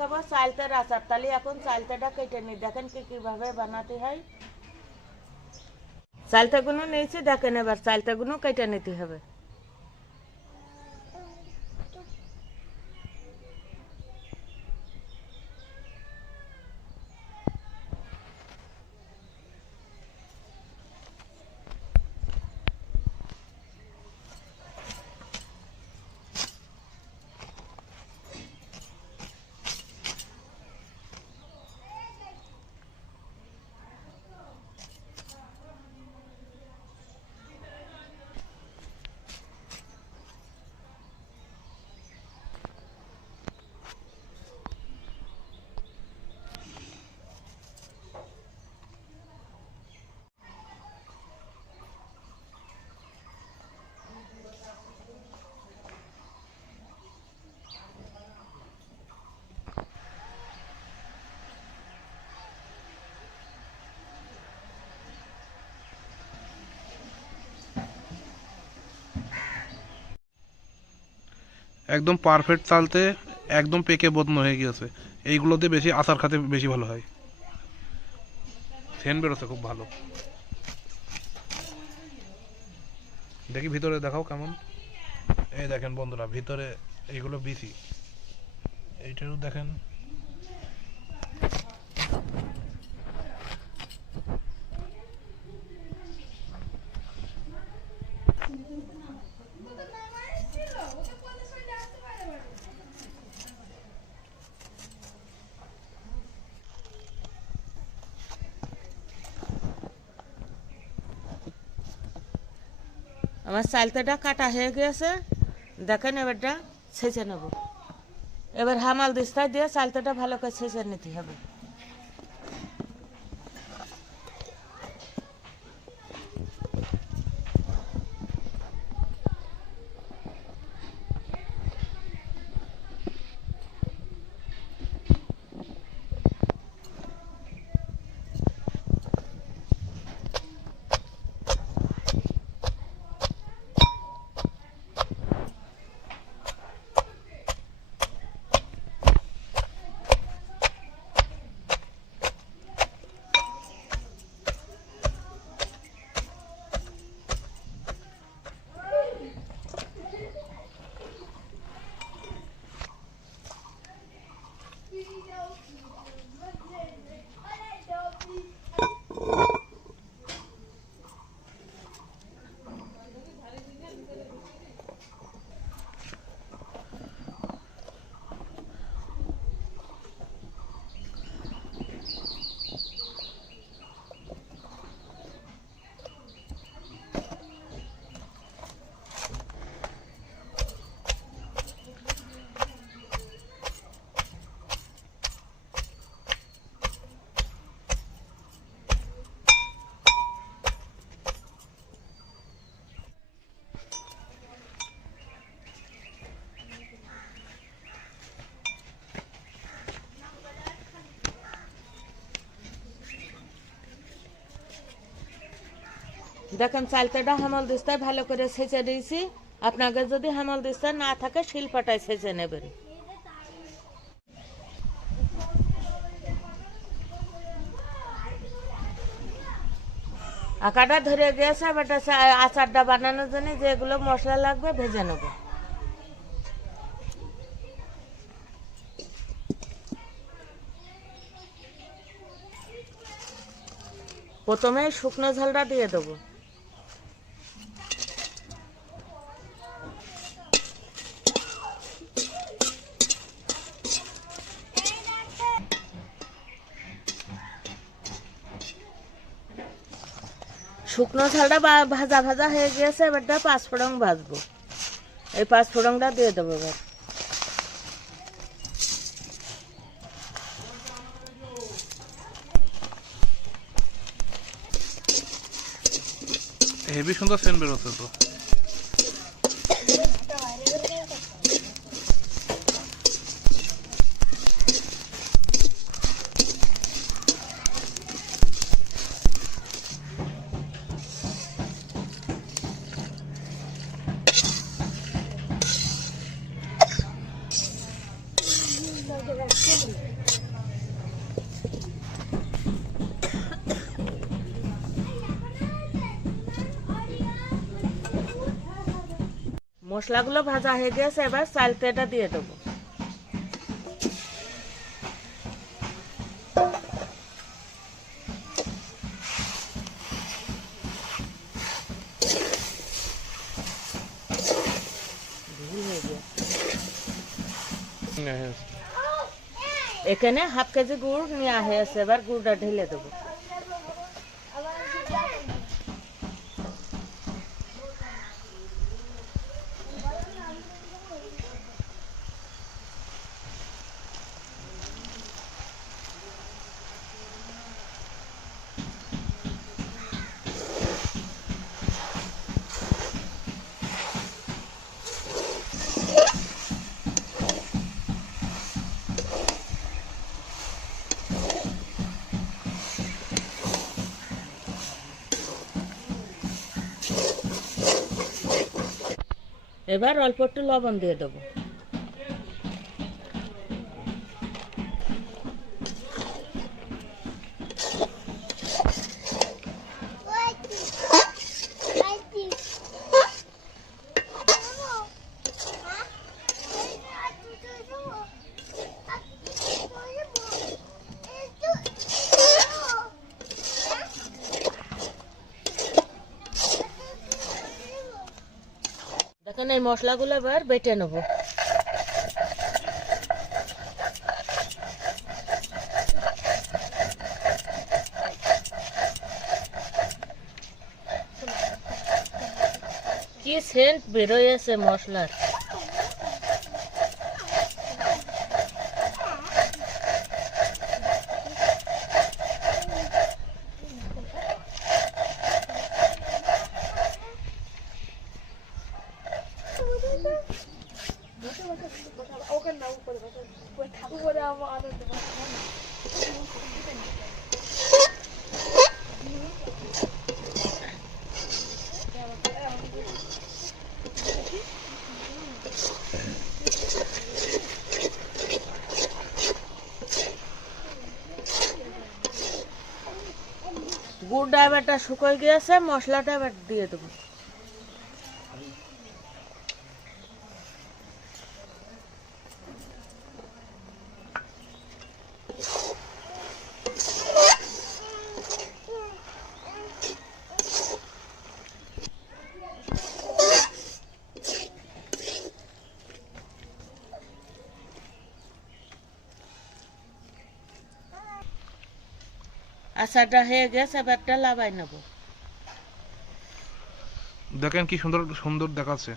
দেখাবো চালতার আচার। তাহলে এখন চালতাটা কেটে নিই, দেখেন কিভাবে বানাতে হয়। চালতাগুলো নিয়েছি, দেখেন এবার চালতাগুলো কেটে নিতে হবে। একদম পারফেক্ট চালতে একদম পেকে বদন হয়ে গিয়েছে। এইগুলো দিয়ে বেশি আচার খেতে বেশি ভালো হয়। সেন্ট বেরোচ্ছে খুব ভালো। দেখি ভিতরে দেখাও কেমন। এই দেখেন বন্ধুরা, ভিতরে এইগুলো বিচি, এইটাও দেখেন। আমার চালতাটা কাটা হয়ে গিয়েছে, দেখেন এবারটা ছেঁচে নেব। এবার হামাল দিস্তায় দিয়ে চালতাটা ভালো করে ছেঁচে নিতে হবে। দেখেন চালতাটা হামাল দিস্তায় ভালো করে ছেঁচে দিয়েছি। আপনাকে যদি হামাল দিস্তা না থাকে শিলপাটায় ছেঁচে নেবেন। আঁকাটা ধরে গিয়েছে, এবার আচারটা বানানোর জন্য যেগুলো মশলা লাগবে ভেজে নেব। প্রথমে শুকনো ঝালটা দিয়ে দেবো। শুকনো ঝালটা ভাজা ভাজা হয়ে গিয়েছে, এবারটা পাঁচফোড়ন ভাজবো। এই পাঁচফোড়নটা দিয়ে দেবো এবার। হেভি সুন্দর সেন্ট বেরোচ্ছে তো। মশলাগুলো ভাজা হয়ে গেছে, এবার চালতেটা দিয়ে দেবো। এখানে হাফ কেজি গুড় নেওয়া হয়েছে, এবার গুড়টা ঢেলে দেবো। এবার অল্প একটু লবণ দিয়ে দেবো। দেখেন এই মশলাগুলো এবার বেটে নেব। কি সেন্ট বেরোয়েছে মশলার। গুড়টা এবারটা শুকিয়ে গিয়েছে, মশলাটা এবার দিয়ে দেবো। আচারটা হয়ে গেছে, এবারটা লাগাই নেব। দেখেন কি সুন্দর সুন্দর দেখাচ্ছে।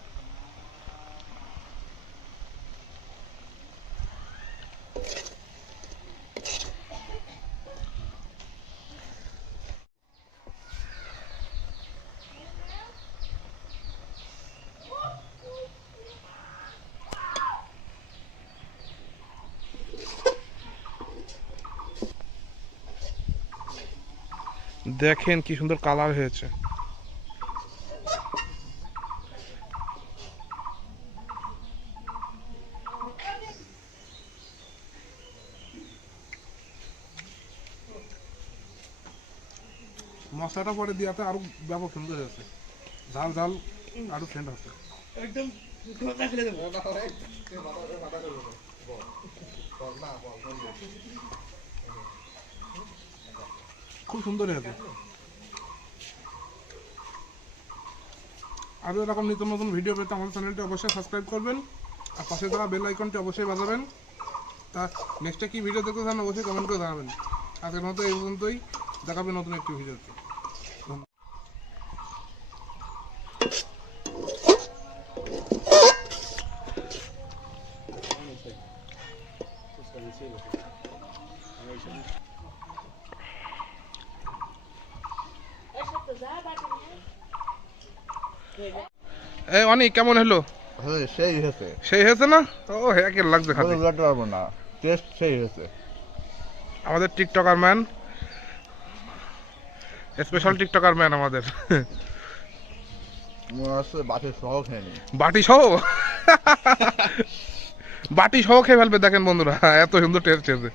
দেখেন কি সুন্দর কালার হয়েছে। মশলাটা পরে দিয়াতে আরো ব্যাপক সুন্দর হয়েছে, ঝাল ঝাল আরো সেন্ট হচ্ছে একদম। খুব সুন্দর হয়েছে। আরো এরকম নিত্য নতুন ভিডিও পেতে আমাদের চ্যানেলটি অবশ্যই সাবস্ক্রাইব করবেন, আর পাশে থাকা বেল আইকনটি অবশ্যই বাজাবেন। তা নেক্সটে কি ভিডিও দেখতে চান অবশ্যই কমেন্ট করে জানাবেন। আজকের মতো এই পর্যন্তই, দেখাবে নতুন একটি ভিডিওতে। এই অনেক কেমন হলো? সেই হয়েছে, সেই হয়েছে না? ও হ্যাঁ লাগছে খাতে, বলতে পারবো না, টেস্ট সেই হয়েছে। আমাদের TikToker man, special TikToker man আমাদের। মনে হচ্ছে বাটি সহ খেয়ে নি। বাটি সহ বাটি সহ খেয়ে ফেলবে। দেখেন বন্ধুরা এত সুন্দর টেস্ট হয়েছে।